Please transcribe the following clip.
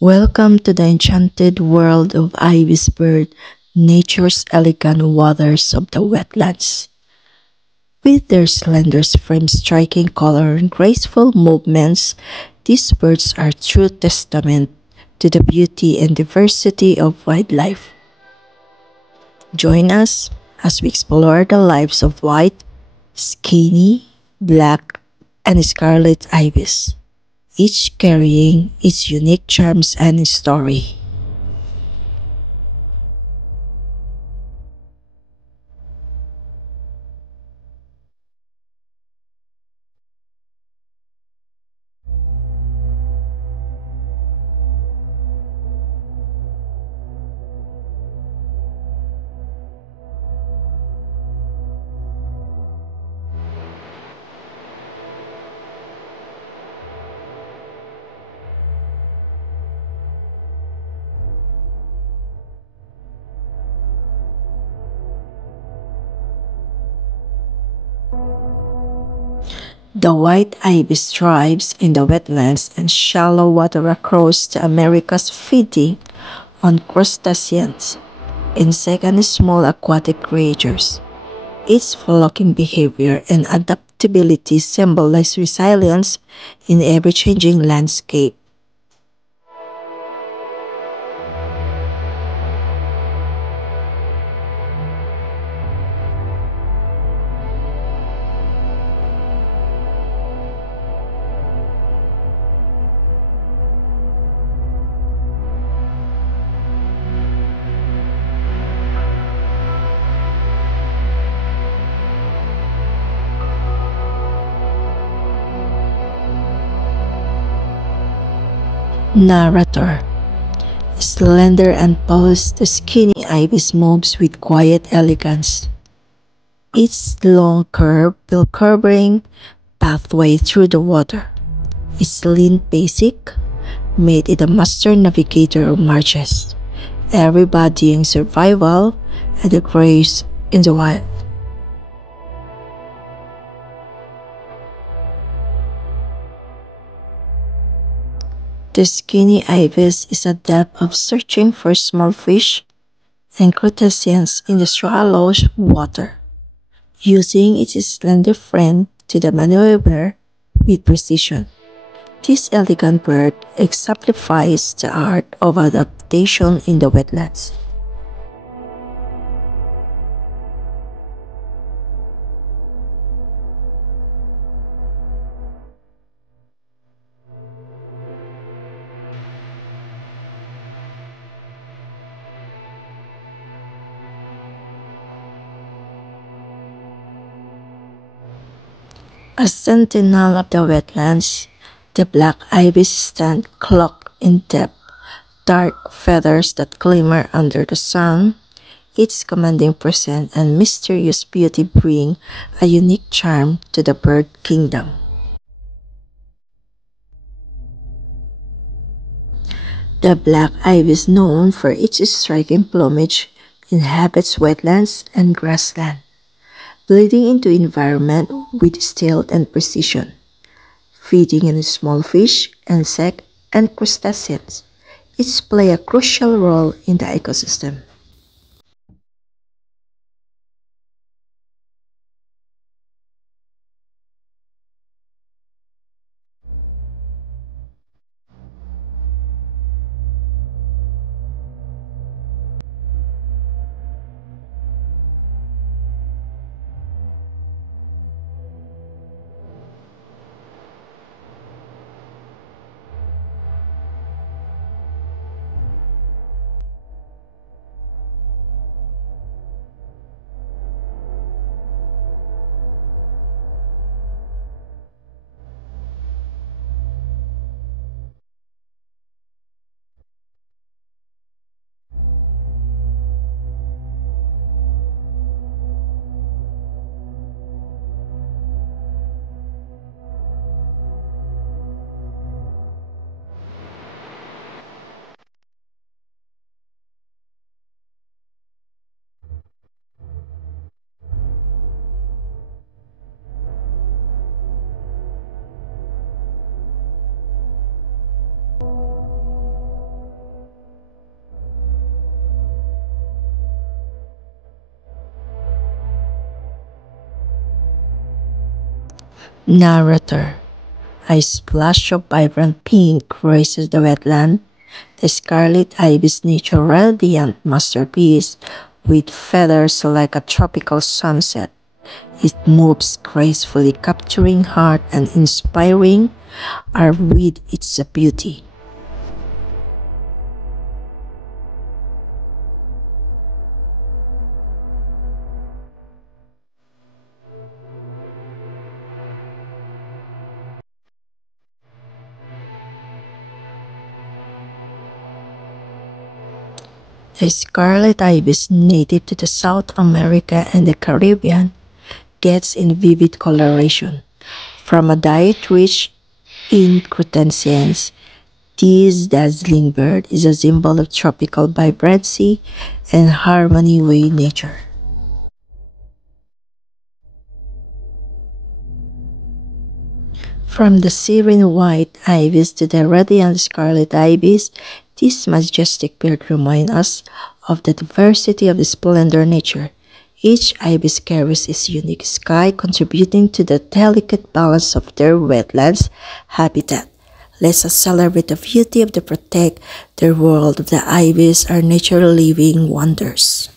Welcome to the enchanted world of Ibis bird, nature's elegant waters of the wetlands. With their slender frames, striking color and graceful movements, these birds are true testament to the beauty and diversity of wildlife. Join us as we explore the lives of white, skinny, black, and scarlet ibis, each carrying its unique charms and story. The white ibis thrives in the wetlands and shallow water across the Americas, feeding on crustaceans, insects, and small aquatic creatures. Its flocking behavior and adaptability symbolize resilience in ever-changing landscape. Narrator. Slender and poised, the skinny ibis moves with quiet elegance. Its long curve will curving pathway through the water. Its lean basic made it a master navigator of marshes, embodying survival and the grace in the wild. The skinny ibis is adept of searching for small fish and crustaceans in the shallow water, using its slender frame to the maneuver with precision. This elegant bird exemplifies the art of adaptation in the wetlands. A sentinel of the wetlands, the black ibis stand cloaked in depth, dark feathers that glimmer under the sun. Its commanding presence and mysterious beauty bring a unique charm to the bird kingdom. The black ibis, known for its striking plumage, inhabits wetlands and grassland, blending into environment with stealth and precision, feeding on small fish, insects, and crustaceans. It plays a crucial role in the ecosystem. Narrator. A splash of vibrant pink graces the wetland. The Scarlet Ibis nature radiant masterpiece with feathers like a tropical sunset. It moves gracefully, capturing heart and inspiring are with its beauty. The Scarlet Ibis, native to the South America and the Caribbean, gets in vivid coloration. From a diet rich in crustaceans, this dazzling bird is a symbol of tropical vibrancy and harmony with nature. From the serene white ibis to the radiant scarlet ibis, this majestic bird reminds us of the diversity of the splendor nature. Each ibis carries its unique sky, contributing to the delicate balance of their wetlands habitat. Let us celebrate the beauty of the protect their world of the ibis, our nature living wonders.